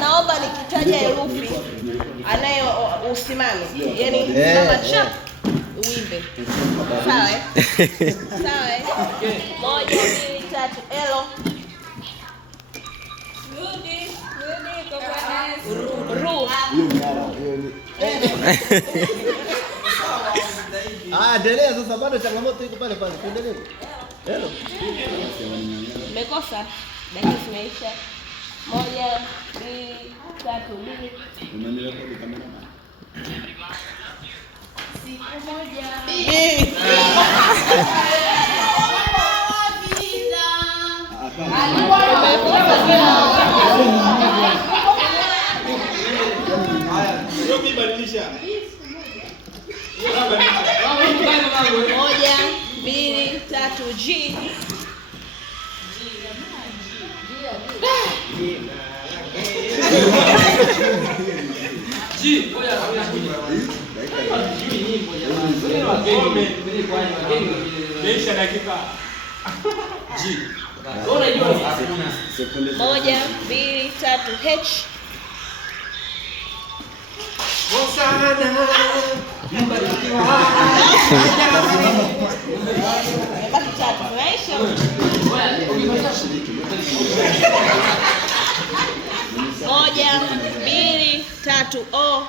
Naomba nikitaja herufi anayo usimame. Yaani mama chap uimbe. Sawa eh? Sawa eh? 1 2 3 elo. Ru. Endelea sasa, bado changamoto iko pale pale. Tuendelee. Hello. Mekosa. Dakika zimeisha. 1 2 3 mbili. Umenirekodi kamera na. Siku moja. Moja, mbili, tatu, G. Moja, mbili, tatu, H. Moja, mbili, tatu, O.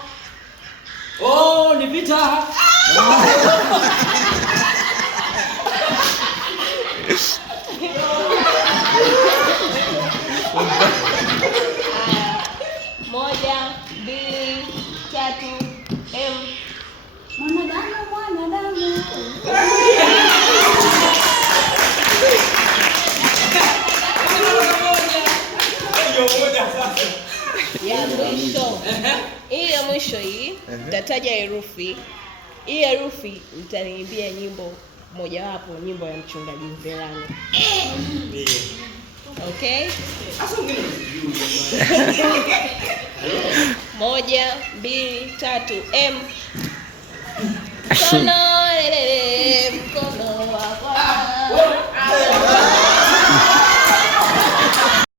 Oh, ni vita. Moja, mbili, tatu, M. Mwanadamu. Ya mwisho. Hii ya mwisho hii, nitataja herufi. Hii herufi nitaniimbia nyimbo mojawapo, nyimbo ya mchungaji Mvelano. Okay? Moja, mbili, tatu, M. Mkono, lelele, mkono.